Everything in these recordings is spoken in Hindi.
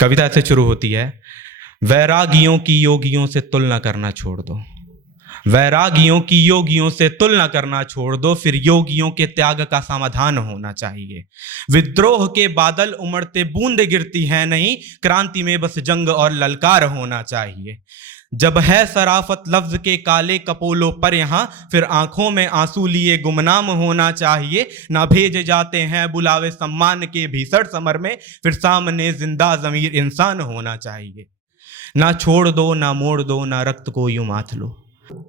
कविता ऐसे शुरू होती है, वैरागियों की योगियों से तुलना करना छोड़ दो, वैरागियों की योगियों से तुलना करना छोड़ दो, फिर योगियों के त्याग का समाधान होना चाहिए। विद्रोह के बादल उमड़ते बूंदे गिरती हैं नहीं, क्रांति में बस जंग और ललकार होना चाहिए। जब है सराफत लफ्ज के काले कपोलों पर यहाँ, फिर आंखों में आंसू लिए गुमनाम होना चाहिए। ना भेजे जाते हैं बुलावे सम्मान के भीषण समर में, फिर सामने जिंदा जमीर इंसान होना चाहिए। ना छोड़ दो ना मोड़ दो ना रक्त को यूं माथ लो,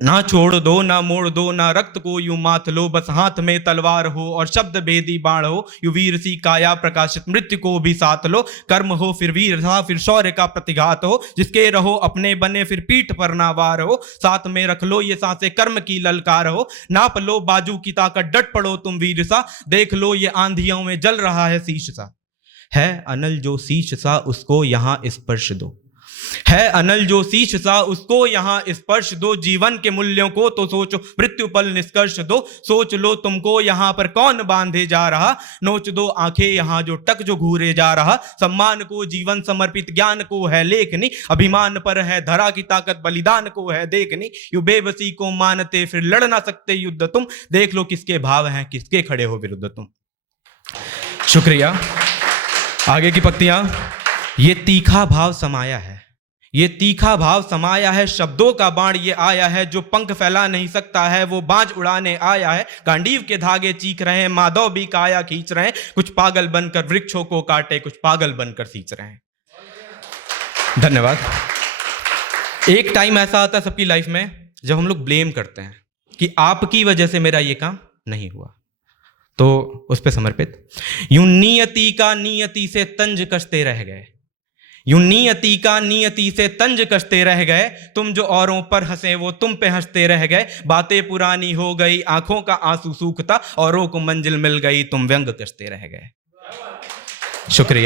ना छोड़ दो ना मोड़ दो ना रक्त को यूं माथ लो, बस हाथ में तलवार हो और शब्द भेदी बाण हो, यु वीर सी काया प्रकाशित मृत्यु को भी साथ लो। कर्म हो फिर वीरता फिर शौर्य का प्रतिघात हो, जिसके रहो अपने बने फिर पीठ पर ना वार हो, साथ में रख लो ये सांसें कर्म की ललकार हो। नाप लो बाजू की ताकत डट पड़ो तुम वीर सा, देख लो ये आंधियों में जल रहा है शीश सा। है अनल जो शीश सा उसको यहाँ स्पर्श दो, है अनल जो शीश सा उसको यहाँ स्पर्श दो। जीवन के मूल्यों को तो सोचो मृत्यु पल निष्कर्ष दो, सोच लो तुमको यहाँ पर कौन बांधे जा रहा, नोच दो आंखें यहाँ जो टक जो घूरे जा रहा। सम्मान को जीवन समर्पित ज्ञान को है लेखनी, अभिमान पर है धरा की ताकत बलिदान को है देखनी। यु बेबसी को मानते फिर लड़ ना सकते युद्ध तुम, देख लो किसके भाव हैं किसके खड़े हो विरुद्ध तुम। शुक्रिया। आगे की पंक्तियां, ये तीखा भाव समाया है, ये तीखा भाव समाया है, शब्दों का बाण ये आया है, जो पंख फैला नहीं सकता है वो बाज उड़ाने आया है। गांडीव के धागे चीख रहे हैं, माधव भी काया खींच रहे हैं, कुछ पागल बनकर वृक्षों को काटे कुछ पागल बनकर सींच रहे हैं। धन्यवाद। एक टाइम ऐसा आता है सबकी लाइफ में जब हम लोग ब्लेम करते हैं कि आपकी वजह से मेरा ये काम नहीं हुआ, तो उस पर समर्पित। यूं नियति का नियति से तंज कसते रह गए, यूं नियति का नियति से तंज कसते रह गए, तुम जो औरों पर हंसे वो तुम पे हंसते रह गए। बातें पुरानी हो गई आंखों का आंसू सूखता, औरों को मंजिल मिल गई तुम व्यंग कसते रह गए। शुक्रिया।